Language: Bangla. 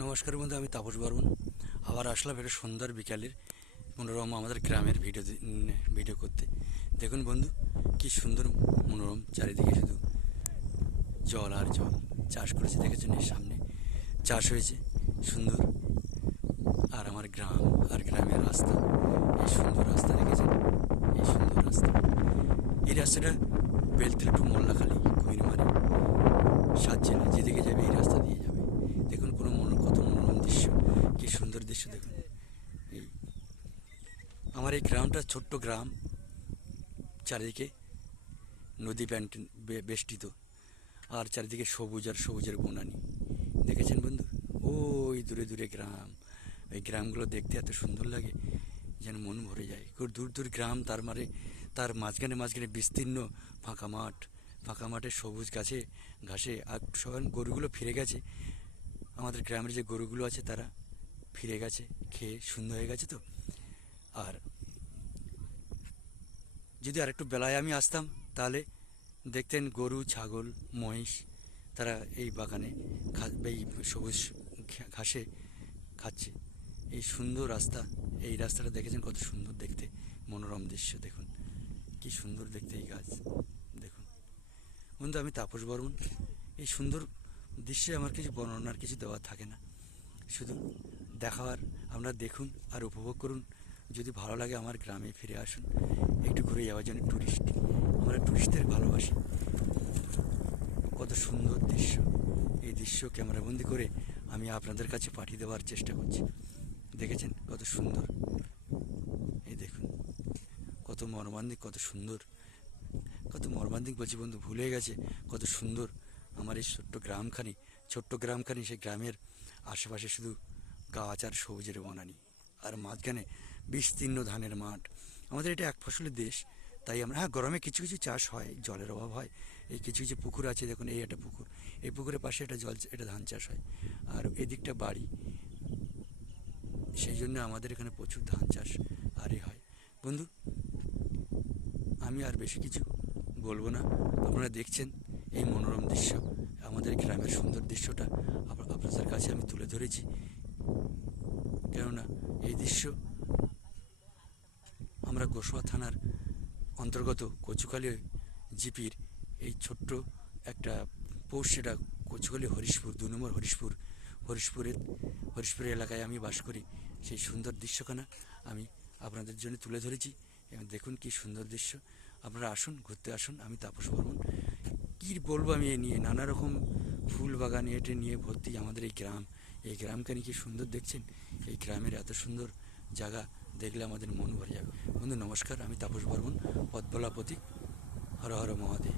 নমস্কার বন্ধু, আমি তাপস বর্মন আবার আসলাম একটা সুন্দর বিকালের মনোরম আমাদের গ্রামের ভিডিও করতে। দেখুন বন্ধু, কি সুন্দর মনোরম, চারিদিকে শুধু জল আর জল। চাষ করেছে দেখেছেন, এর সামনে চাষ হয়েছে সুন্দর। আর আমার গ্রাম আর গ্রামের রাস্তা, এই সুন্দর রাস্তা দেখেছেন, এই সুন্দর রাস্তা। এই রাস্তাটা বেলতলা টু মোল্লাখালী, কুমিরমারি, সাতজেলা যেদিকে যাবে এই রাস্তা দিয়ে যাবে। দেখুন কত মনোরম দৃশ্য, কি সুন্দর দৃশ্য দেখুন। এই আমার এই গ্রামটা ছোট্ট গ্রাম, চারিদিকে নদী বেষ্টিত, আর চারিদিকে সবুজ আর সবুজের বনানি। দেখেছেন বন্ধু, ওই দূরে দূরে গ্রাম। ওই গ্রামগুলো দেখতে এত সুন্দর লাগে যেন মন ভরে যায়। খুব দূর দূর গ্রাম, তার মাঝখানে মাঝখানে বিস্তীর্ণ ফাঁকা মাঠ, ফাঁকা মাঠে সবুজ ঘাসে। আর সবাই গরুগুলো ফিরে গেছে, আমাদের গ্রামের যে গরুগুলো আছে তারা ফিরে গেছে, খেয়ে সুন্দর হয়ে গেছে তো। আর যদি আরেকটু বেলায় আমি আসতাম, তাহলে দেখতেন গরু, ছাগল, মহিষ, তারা এই বাগানে এই সবুজ ঘাসে খাচ্ছে। এই সুন্দর রাস্তা, এই রাস্তাটা দেখেছেন কত সুন্দর দেখতে, মনোরম দৃশ্য দেখুন, কি সুন্দর দেখতে এই গাছ দেখুন। বন্ধু, আমি তাপস বর্মন। এই সুন্দর দৃশ্যে আমার কিছু বর্ণনার কিছু দেওয়া থাকে না, শুধু দেখার। আপনারা দেখুন আর উপভোগ করুন। যদি ভালো লাগে আমার গ্রামে ফিরে আসুন, একটু ঘুরে যাওয়ার জন্য। আমরা টুরিস্টদের ভালোবাসি। কত সুন্দর দৃশ্য, এই দৃশ্য ক্যামেরাবন্দি করে আমি আপনাদের কাছে পাঠিয়ে দেওয়ার চেষ্টা করছি। দেখেছেন কত সুন্দর, এই দেখুন কত মর্মান্তিক, কত মর্মান্তিক বলছি বন্ধু, ভুলে গেছে কত সুন্দর আমার এই ছোট্ট গ্রামখানি। সেই গ্রামের আশেপাশে শুধু গাছ আর সবুজের বনানি, আর মাঝখানে বিস্তীর্ণ ধানের মাঠ। আমাদের এটা এক ফসলের দেশ, তাই আমরা, হ্যাঁ, গরমে কিছু কিছু চাষ হয়, জলের অভাব হয়। এই কিছু কিছু পুকুর আছে, দেখুন এই একটা পুকুর, এই পুকুরের পাশে এটা ধান চাষ হয়, আর এদিকটা বাড়ি। সেই জন্য আমাদের এখানে প্রচুর ধান চাষ আরই হয়। বন্ধু, আমি আর বেশি কিছু বলবো না। আপনারা দেখছেন এই মনোরম দৃশ্য, আমাদের গ্রামের সুন্দর দৃশ্যটা আপনাদের কাছে আমি তুলে ধরেছি। কেননা এই দৃশ্য আমরা গোসবা থানার অন্তর্গত কচুখালী জিপির এই ছোট্ট একটা পৌষ, সেটা কচুখালী হরিশপুর, 2 নম্বর হরিশপুরের এলাকায় আমি বাস করি। সেই সুন্দর দৃশ্যখানা আমি আপনাদের জন্য তুলে ধরেছি, এবং দেখুন কি সুন্দর দৃশ্য। আপনারা আসুন, ঘুরতে আসুন। আমি তাপস বর্মন। কী বলবো আমি এ নিয়ে, নানা রকম ফুল বাগান এটে নিয়ে ভর্তি আমাদের এই গ্রাম। এই গ্রামখানি কি সুন্দর দেখছেন, এই গ্রামের এত সুন্দর জায়গা দেখলে আমাদের মন ভরে যাবে। বন্ধু নমস্কার, আমি তাপস বর্মন, পথ বলা প্রতীক। হর হর মহাদেব।